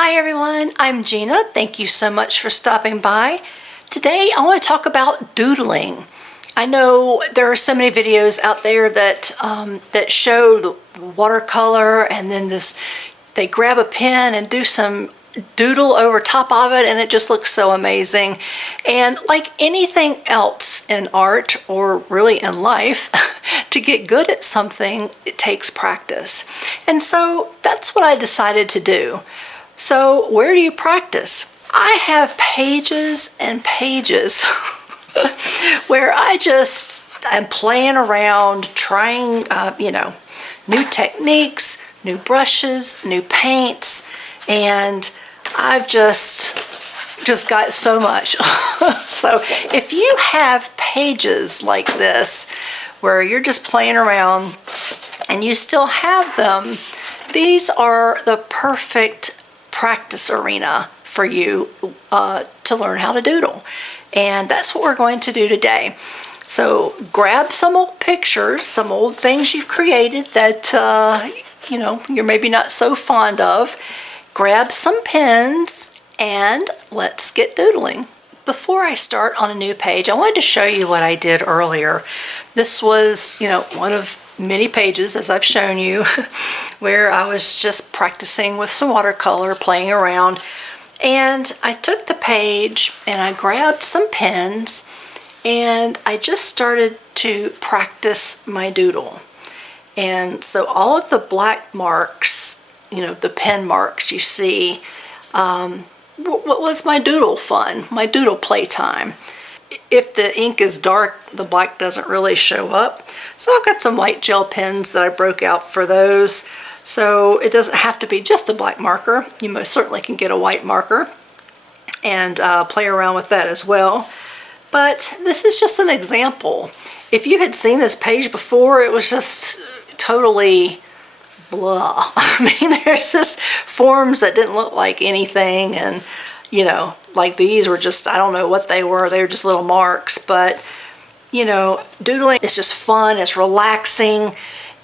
Hi everyone, I'm Gina. Thank you so much for stopping by. Today I want to talk about doodling. I know there are so many videos out there that that show the watercolor and then they grab a pen and do some doodle over top of it and it just looks so amazing. And like anything else in art or really in life, to get good at something, it takes practice. And so that's what I decided to do. So where do you practice? I have pages and pages where I'm playing around, trying, new techniques, new brushes, new paints, and I've just got so much. So if you have pages like this where you're just playing around and you still have them, these are the perfect practice arena for you to learn how to doodle. And that's what we're going to do today. So grab some old pictures, some old things you've created that you're maybe not so fond of. Grab some pens and let's get doodling. Before I start on a new page, I wanted to show you what I did earlier. This was, one of many pages, as I've shown you, where I was just practicing with some watercolor, playing around. And I took the page and I grabbed some pens and I just started to practice my doodle. And so all of the black marks, the pen marks you see, what was my doodle fun, my doodle playtime. If the ink is dark, the black doesn't really show up. So I've got some white gel pens that I broke out for those. So it doesn't have to be just a black marker. You most certainly can get a white marker and play around with that as well. But this is just an example. If you had seen this page before, it was just totally blah. I mean, there's just forms that didn't look like anything, and like these were just, I don't know what they were just little marks. But doodling is just fun, it's relaxing,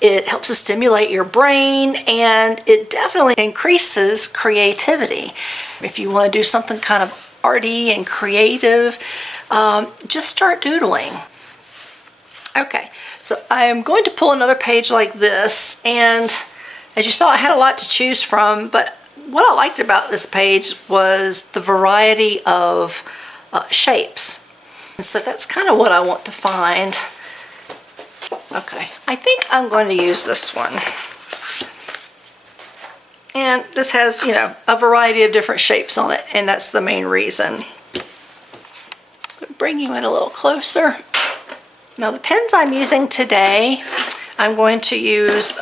it helps to stimulate your brain, and it definitely increases creativity. If you want to do something kind of arty and creative, just start doodling. Okay, so I am going to pull another page like this, and as you saw, I had a lot to choose from, but what I liked about this page was the variety of shapes. And so that's kind of what I want to find. Okay, I think I'm going to use this one. And this has, a variety of different shapes on it, and that's the main reason. Bring you in a little closer. Now the pens I'm using today, I'm going to use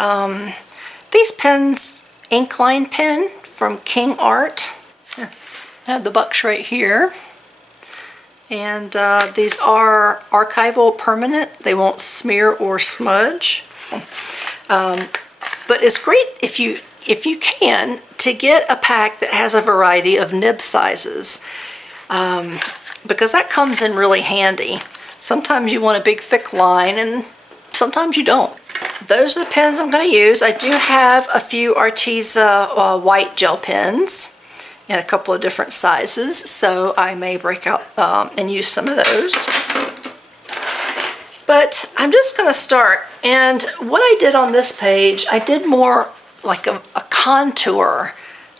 these pens, Inkline pen from Kingart. I have the bucks right here. And these are archival permanent. They won't smear or smudge. But it's great if you can to get a pack that has a variety of nib sizes, because that comes in really handy. Sometimes you want a big thick line and sometimes you don't. Those are the pens I'm going to use. I do have a few Arteza white gel pens in a couple of different sizes, so I may break out and use some of those. But I'm just going to start, and what I did on this page, I did more like a contour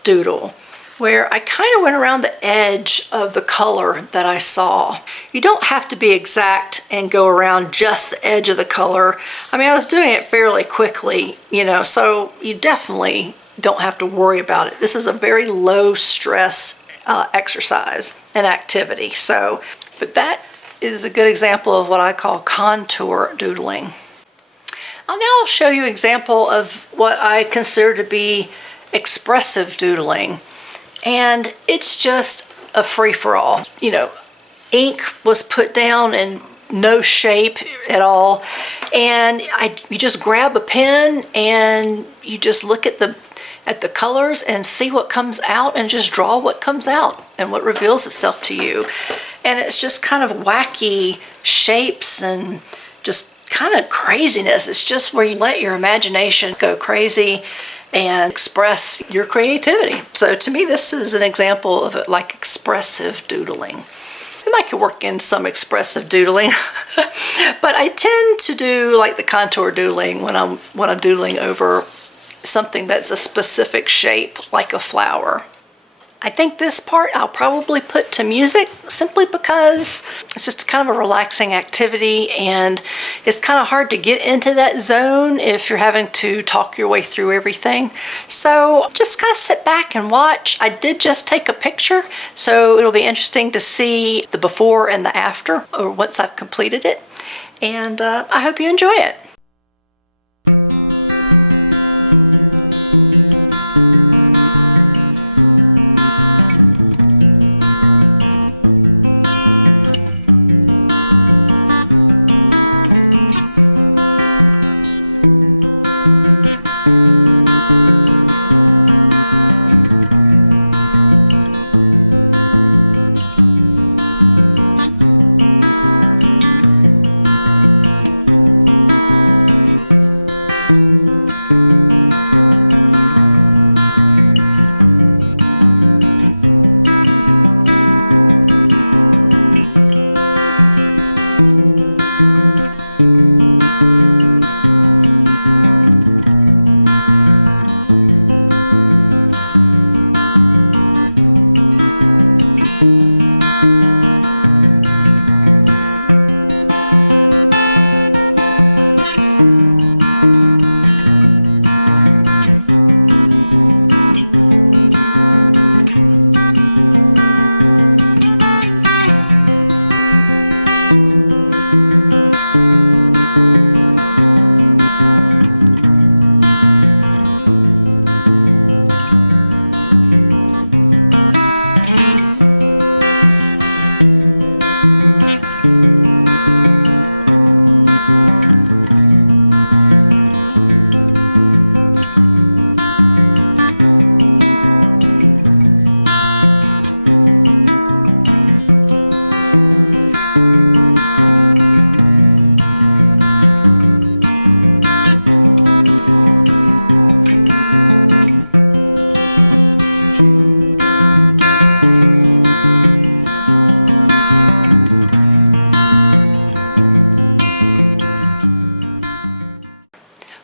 doodle, where I kind of went around the edge of the color that I saw. You don't have to be exact and go around just the edge of the color. I mean, I was doing it fairly quickly, so you definitely don't have to worry about it. This is a very low stress exercise and activity. But that is a good example of what I call contour doodling. I'll show you an example of what I consider to be expressive doodling. And it's just a free-for-all. Ink was put down in no shape at all. And you just grab a pen and you just look at the colors and see what comes out and just draw what comes out and what reveals itself to you. And it's just kind of wacky shapes and just kind of craziness. It's just where you let your imagination go crazy and express your creativity. So to me, this is an example of like expressive doodling. And I could work in some expressive doodling, but I tend to do like the contour doodling when I'm doodling over something that's a specific shape, like a flower. I think this part I'll probably put to music simply because it's just kind of a relaxing activity, and it's kind of hard to get into that zone if you're having to talk your way through everything. So just kind of sit back and watch. I did just take a picture, so it'll be interesting to see the before and the after, or once I've completed it. And I hope you enjoy it.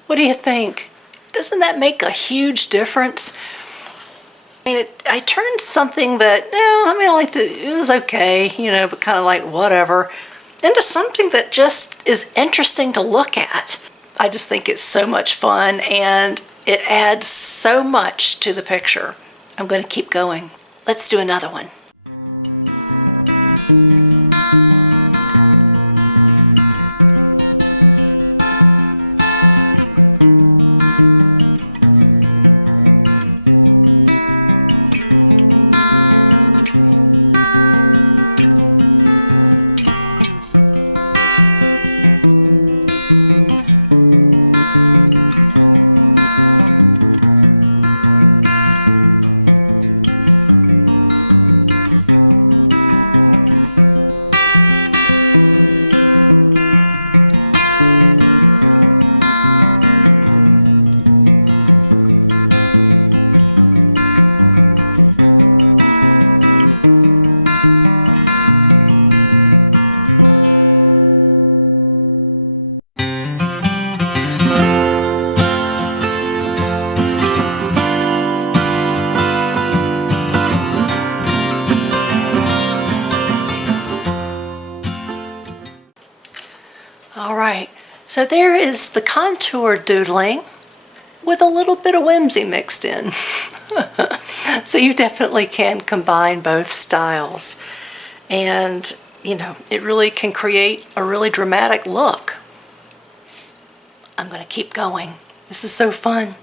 What do you think? Doesn't that make a huge difference? I mean, I turned something that, it was okay, but kind of like whatever, into something that just is interesting to look at. I just think it's so much fun, and it adds so much to the picture. I'm going to keep going. Let's do another one. All right, so there is the contour doodling with a little bit of whimsy mixed in. So you definitely can combine both styles, and it really can create a really dramatic look. I'm going to keep going. This is so fun.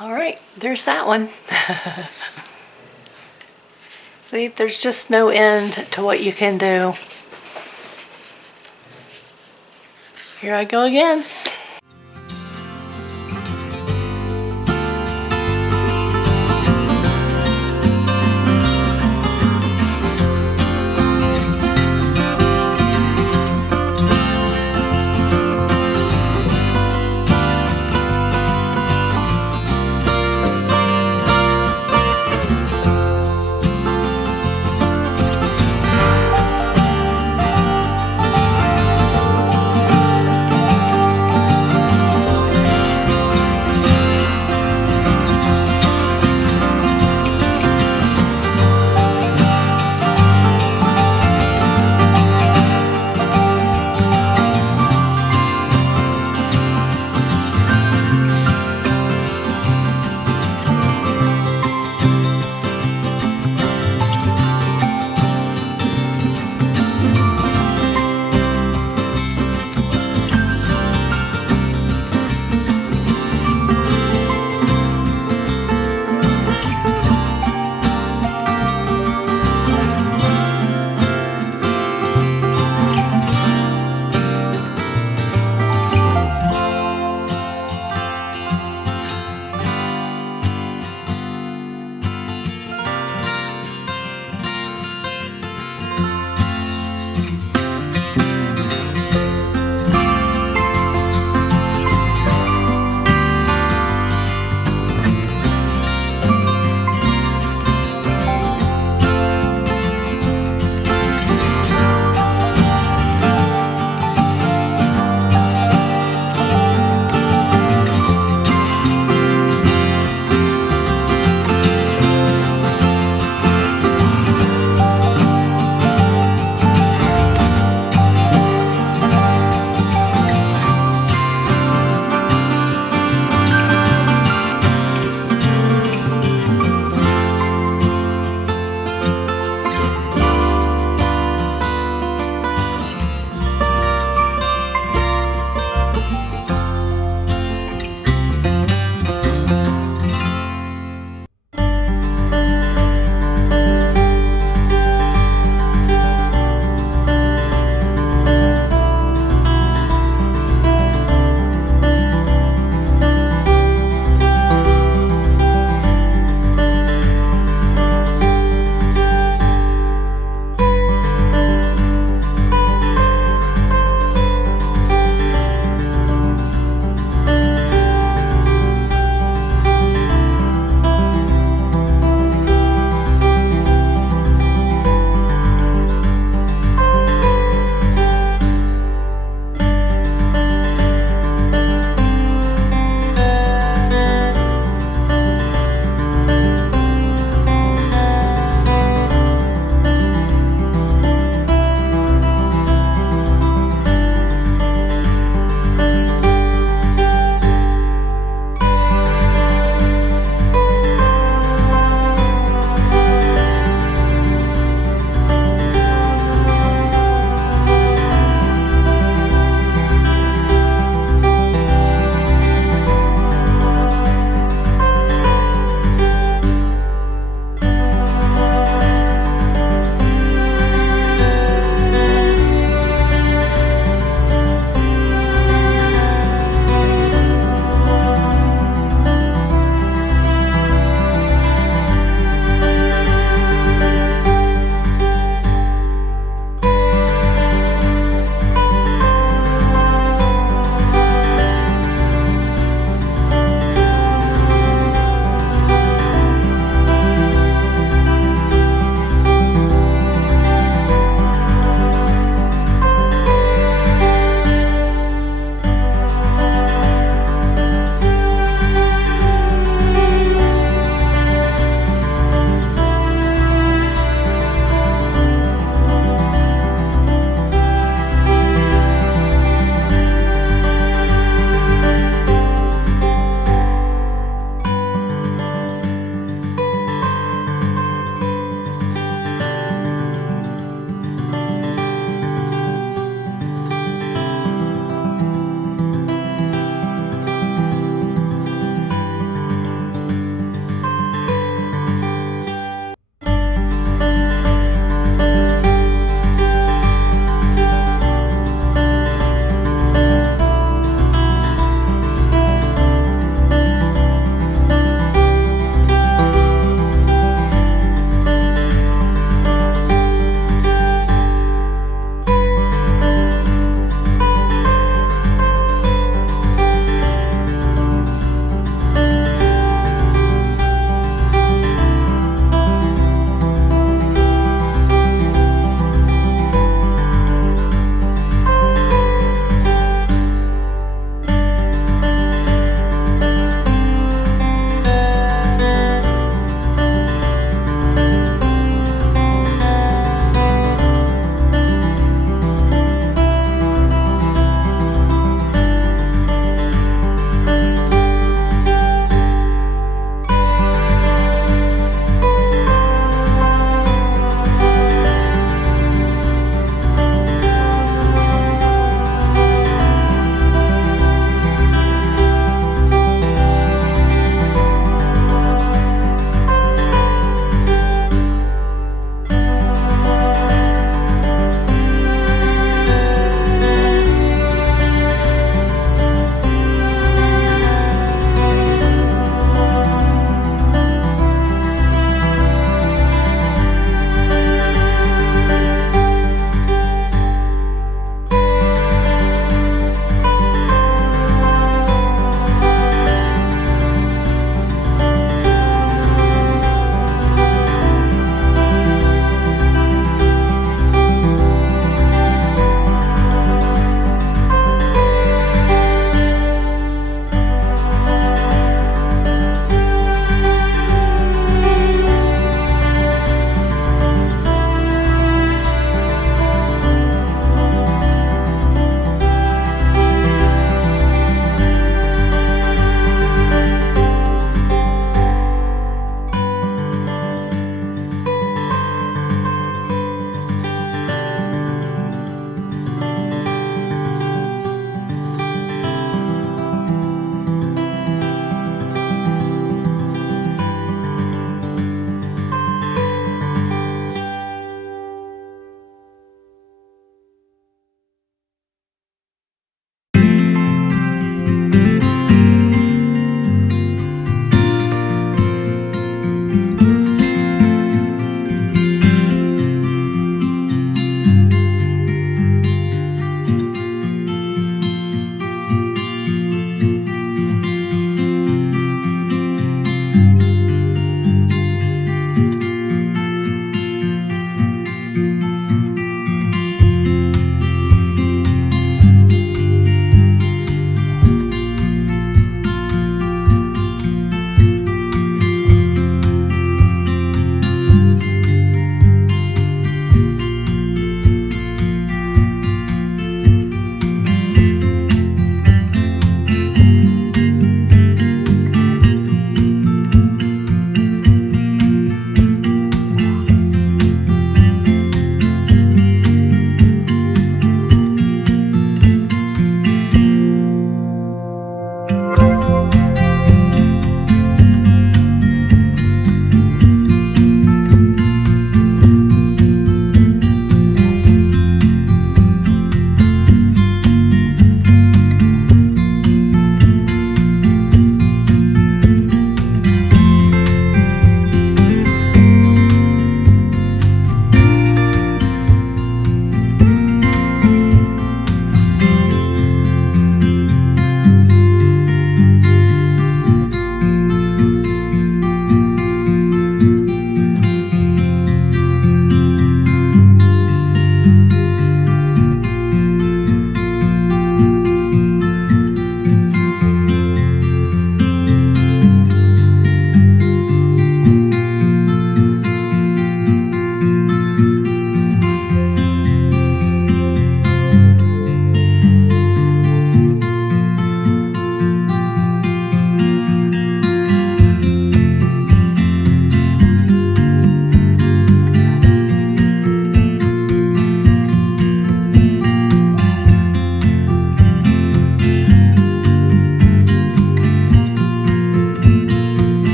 All right, there's that one. See, there's just no end to what you can do. Here I go again.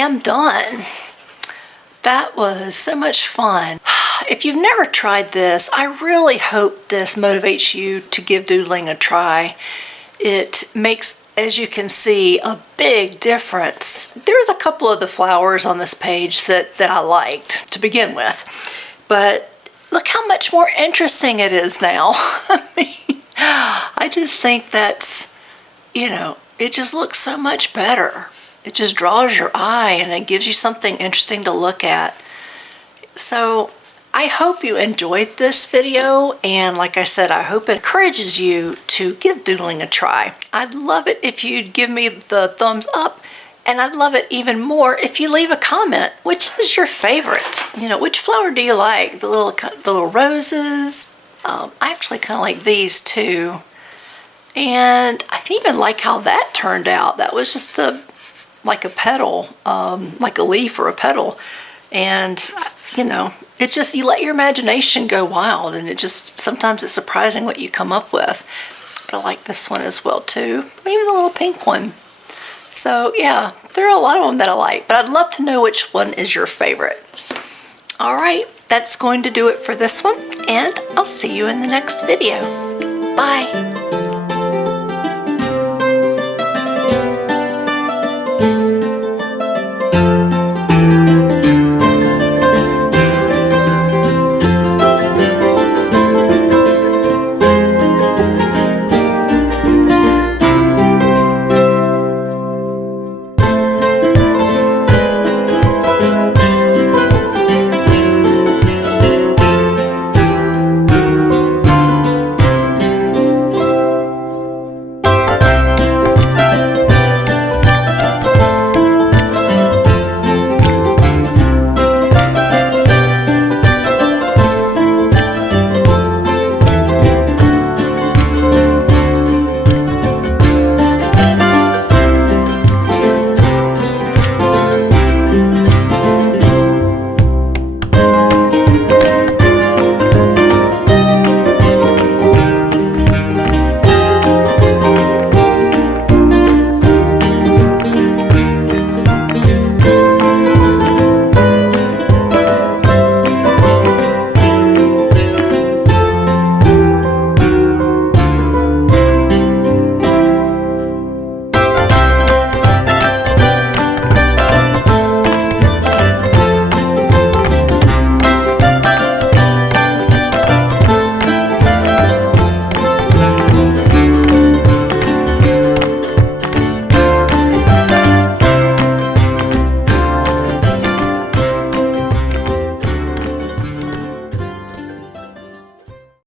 am done. That was so much fun. If you've never tried this, I really hope this motivates you to give doodling a try. It makes, as you can see, a big difference. There's a couple of the flowers on this page that I liked to begin with, but look how much more interesting it is now. I mean, I just think that's, it just looks so much better. It just draws your eye and it gives you something interesting to look at. So I hope you enjoyed this video, and like I said, I hope it encourages you to give doodling a try. I'd love it if you'd give me the thumbs up, and I'd love it even more if you leave a comment. Which is your favorite? Which flower do you like? The little roses? I actually kind of like these too. And I even like how that turned out. That was just like a petal, like a leaf or a petal. And, it's just, you let your imagination go wild, and sometimes it's surprising what you come up with. But I like this one as well too. Maybe the little pink one. So yeah, there are a lot of them that I like, but I'd love to know which one is your favorite. All right, that's going to do it for this one, and I'll see you in the next video. Bye.